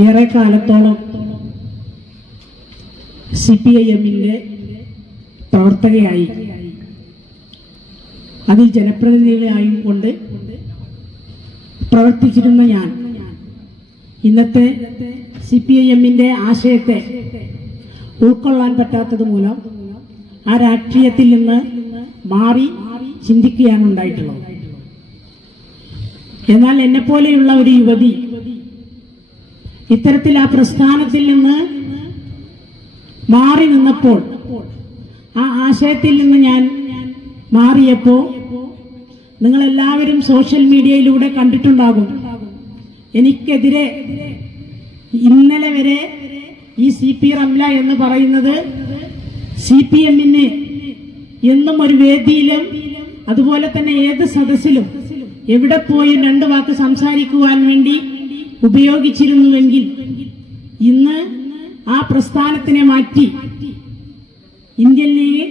ഏറെ കാലത്തോളം C P I എമ്മിന്റെ പ്രവർത്തകയായി. അതിൽ ജനപ്രതിനിധികളായും കൊണ്ട് പ്രവർത്തിച്ചിരുന്ന ഞാൻ ഇന്നത്തെ സി പി ഐ എമ്മിന്റെ ആശയത്തെ ഉൾക്കൊള്ളാൻ പറ്റാത്തത് മൂലം ആ രാഷ്ട്രീയത്തിൽ നിന്ന് മാറി ചിന്തിക്കുകയാണ് ഉണ്ടായിട്ടുള്ളത്. എന്നാൽ എന്നെപ്പോലെയുള്ള ഒരു യുവതി ഇത്തരത്തിൽ ആ പ്രസ്ഥാനത്തിൽ നിന്ന് മാറി നിന്നപ്പോൾ ആ ആശയത്തിൽ നിന്ന് ഞാൻ മാറിയപ്പോൾ നിങ്ങളെല്ലാവരും സോഷ്യൽ മീഡിയയിലൂടെ കണ്ടിട്ടുണ്ടാകും. എനിക്കെതിരെ ഇന്നലെ വരെ ഈ സി പി റംല എന്ന് പറയുന്നത് സി പി എമ്മിന് എന്നും ഒരു വേദിയിലും അതുപോലെ തന്നെ ഏത് സദസ്സിലും എവിടെ പോയി രണ്ട് വാക്ക് സംസാരിക്കുവാൻ വേണ്ടി ഉപയോഗിച്ചിരുന്നുവെങ്കിൽ ഇന്ന് ആ പ്രസ്ഥാനത്തിനെ മാറ്റി ഇന്ത്യൻ ലീഗ്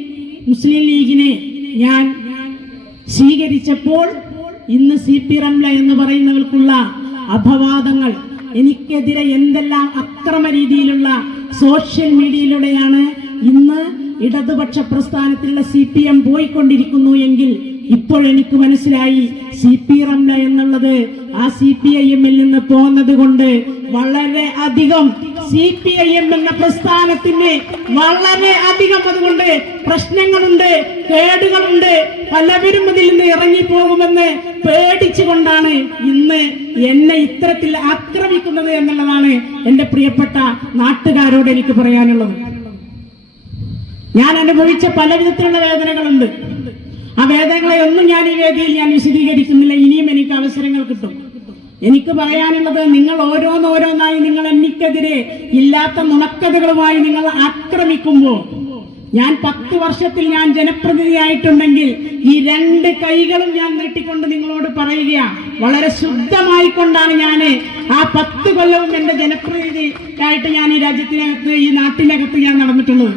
മുസ്ലിം ലീഗിനെ ഞാൻ സ്വീകരിച്ചപ്പോൾ ഇന്ന് സി പി റംല എന്ന് പറയുന്നവർക്കുള്ള അപവാദങ്ങൾ എനിക്കെതിരെ എന്തെല്ലാം അക്രമ രീതിയിലുള്ള സോഷ്യൽ മീഡിയയിലൂടെയാണ് ഇന്ന് ഇടതുപക്ഷ പ്രസ്ഥാനത്തിലുള്ള സി പി എം പോയിക്കൊണ്ടിരിക്കുന്നു എങ്കിൽ ഇപ്പോൾ എനിക്ക് മനസ്സിലായി സി പി റംല എന്നുള്ളത് ആ സി പി ഐ എമ്മിൽ നിന്ന് പോന്നത് കൊണ്ട് വളരെ അധികം സി പി ഐ എം എന്ന പ്രസ്ഥാനത്തിന് വളരെ അധികം അതുകൊണ്ട് പ്രശ്നങ്ങളുണ്ട് കേടുകളുണ്ട്. പലവരും അതിൽ നിന്ന് ഇറങ്ങിപ്പോകുമെന്ന് പേടിച്ചുകൊണ്ടാണ് ഇന്ന് എന്നെ ഇത്തരത്തിൽ ആക്രമിക്കുന്നത് എന്നുള്ളതാണ് എന്റെ പ്രിയപ്പെട്ട നാട്ടുകാരോട് എനിക്ക് പറയാനുള്ളത്. ഞാൻ അനുഭവിച്ച പല വിധത്തിലുള്ള വേദനകളുണ്ട്. ആ വേദങ്ങളെ ഒന്നും ഞാൻ ഈ വേദിയിൽ ഞാൻ വിശദീകരിക്കുന്നില്ല. ഇനിയും എനിക്ക് അവസരങ്ങൾ കിട്ടും. എനിക്ക് പറയാനുള്ളത് നിങ്ങൾ ഓരോന്നോരോന്നായി നിങ്ങൾ എനിക്കെതിരെ ഇല്ലാത്ത നുണക്കഥകളുമായി നിങ്ങൾ ആക്രമിക്കുമ്പോൾ ഞാൻ പത്ത് വർഷത്തിൽ ഞാൻ ജനപ്രതിനിധിയായിട്ടുണ്ടെങ്കിൽ ഈ രണ്ട് കൈകളും ഞാൻ നീട്ടിക്കൊണ്ട് നിങ്ങളോട് പറയുക വളരെ ശുദ്ധമായി കൊണ്ടാണ് ഞാൻ ആ പത്ത് കൊല്ലവും എന്റെ ജനപ്രതിനിധിയായിട്ട് ഞാൻ ഈ രാജ്യത്തിനകത്ത് ഈ നാട്ടിനകത്ത് ഞാൻ നടന്നിട്ടുള്ളത്.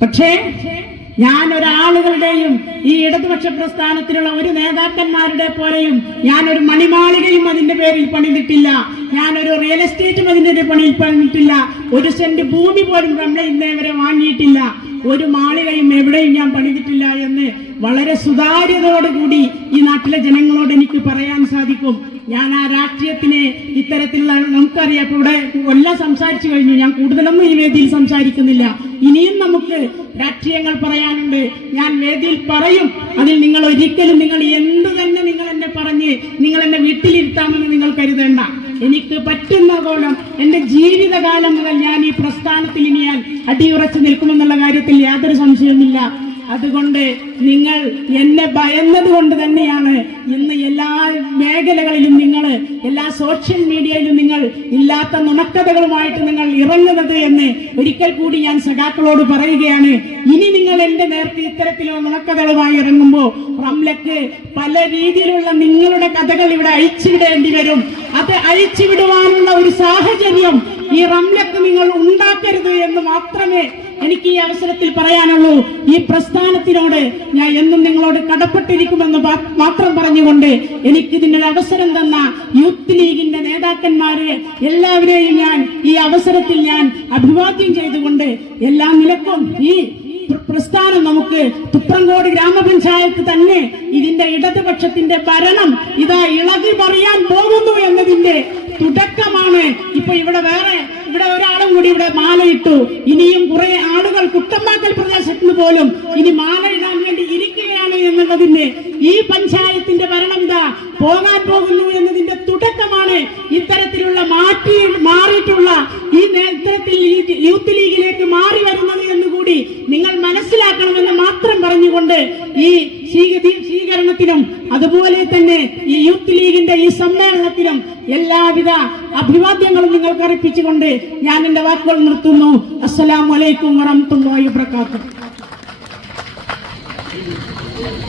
പക്ഷേ ഞാൻ ഒരാളുകളുടെയും ഈ ഇടതുപക്ഷ പ്രസ്ഥാനത്തിലുള്ള ഒരു നേതാക്കന്മാരുടെ പോലെയും ഞാൻ ഒരു മണിമാളികയും അതിന്റെ പേരിൽ പണിതിട്ടില്ല. ഞാൻ ഒരു റിയൽ എസ്റ്റേറ്റും അതിന്റെ പണിയിൽ പണിതിട്ടില്ല. ഒരു സെന്റ് ഭൂമി പോലും നമ്മളെ ഇന്നേ വരെ വാങ്ങിയിട്ടില്ല. ഒരു മാളികയും എന്ന് വളരെ സുതാര്യതയോടുകൂടി ഈ നാട്ടിലെ ജനങ്ങളോട് എനിക്ക് പറയാൻ സാധിക്കും. ഞാൻ ആ രാഷ്ട്രീയത്തിനെ ഇത്തരത്തിലുള്ള നമുക്കറിയാം. ഇപ്പൊ ഇവിടെ എല്ലാം സംസാരിച്ചു കഴിഞ്ഞു. ഞാൻ കൂടുതലൊന്നും ഈ വേദിയിൽ സംസാരിക്കുന്നില്ല. ഇനിയും നമുക്ക് രാഷ്ട്രീയങ്ങൾ പറയാനുണ്ട്. ഞാൻ വേദിയിൽ പറയും. അതിൽ നിങ്ങൾ ഒരിക്കലും നിങ്ങൾ എന്ത് തന്നെ നിങ്ങൾ എന്നെ പറഞ്ഞ് നിങ്ങൾ എന്നെ വീട്ടിലിരുത്താമെന്ന് നിങ്ങൾ കരുതേണ്ട. എനിക്ക് പറ്റുന്ന കോലം എന്റെ ജീവിതകാലം മുതൽ ഞാൻ ഈ പ്രസ്ഥാനത്തിൽ ഇനി ഞാൻ അടിയുറച്ചു നിൽക്കുമെന്നുള്ള കാര്യത്തിൽ യാതൊരു സംശയവുമില്ല. അതുകൊണ്ട് നിങ്ങൾ എന്നെ ഭയന്നത് കൊണ്ട് തന്നെയാണ് ഇന്ന് എല്ലാ മേഖലകളിലും നിങ്ങൾ എല്ലാ സോഷ്യൽ മീഡിയയിലും നിങ്ങൾ ഇല്ലാത്ത നുണക്കഥകളുമായിട്ട് നിങ്ങൾ ഇറങ്ങുന്നത് എന്ന് ഒരിക്കൽ കൂടി ഞാൻ സഖാക്കളോട് പറയുകയാണ്. ഇനി നിങ്ങൾ എന്റെ നേർക്ക് ഇത്തരത്തിലുള്ള നുണക്കഥകളുമായി ഇറങ്ങുമ്പോൾ റംലക്ക് പല രീതിയിലുള്ള നിങ്ങളുടെ കഥകൾ ഇവിടെ അഴിച്ചുവിടേണ്ടി വരും. അത് അഴിച്ചുവിടുവാനുള്ള ഒരു സാഹചര്യം ഈ റംലക്ക് നിങ്ങൾ ഉണ്ടാക്കരുത് എന്ന് മാത്രമേ എനിക്ക് ഈ അവസരത്തിൽ പറയാനുള്ളൂ ഈ പ്രസ്ഥാനത്തിനോട് ഞാൻ എന്നും നിങ്ങളോട് കടപ്പെട്ടിരിക്കുമെന്ന് മാത്രം പറഞ്ഞുകൊണ്ട് എനിക്ക് ഇതിനൊരു അവസരം തന്ന യൂത്ത് ലീഗിന്റെ നേതാക്കന്മാരെ എല്ലാവരെയും ഞാൻ ഈ അവസരത്തിൽ ഞാൻ അഭിവാദ്യം ചെയ്തുകൊണ്ട് എല്ലാ നിലക്കും ഈ പ്രസ്ഥാനം നമുക്ക് തുപ്രങ്കോട് ഗ്രാമപഞ്ചായത്ത് തന്നെ ഇതിന്റെ ഇടതുപക്ഷത്തിന്റെ ഭരണം ഇതാ ഇളകി പറയാൻ പോകുന്നു എന്നതിന്റെ തുടക്കമാണ്. ഇപ്പൊ ഇവിടെ വേറെ ഇവിടെ ഒരാളും കൂടി ഇവിടെ മാലയിട്ടു. ഇനിയും പോലും ഇനി ഇടാൻ വേണ്ടി ഇരിക്കുകയാണ് എന്നുള്ളതിന്റെ ഈ പഞ്ചായത്തിന്റെ ഭരണം ഇതാ പോകാൻ പോകുന്നു എന്നതിന്റെ തുടക്കമാണ് ഇത്തരത്തിലുള്ള മാറ്റി മാറിയിട്ടുള്ള ഈ നേതൃത്വത്തിൽ യൂത്ത് ലീഗിലേക്ക് മാറി വരുന്നത് എന്നുകൂടി നിങ്ങൾ മനസ്സിലാക്കണമെന്ന് മാത്രം പറഞ്ഞുകൊണ്ട് ഈ സ്വീകരണത്തിനും അതുപോലെ തന്നെ ഈ യൂത്ത് ലീഗിന്റെ ഈ സമ്മേളനത്തിനും എല്ലാവിധ അഭിവാദ്യങ്ങളും നിങ്ങൾക്ക് അർപ്പിച്ചുകൊണ്ട് ഞാൻ എന്റെ വാക്കുകൾ നിർത്തുന്നു. അസ്സലാമു അലൈക്കും Thank you.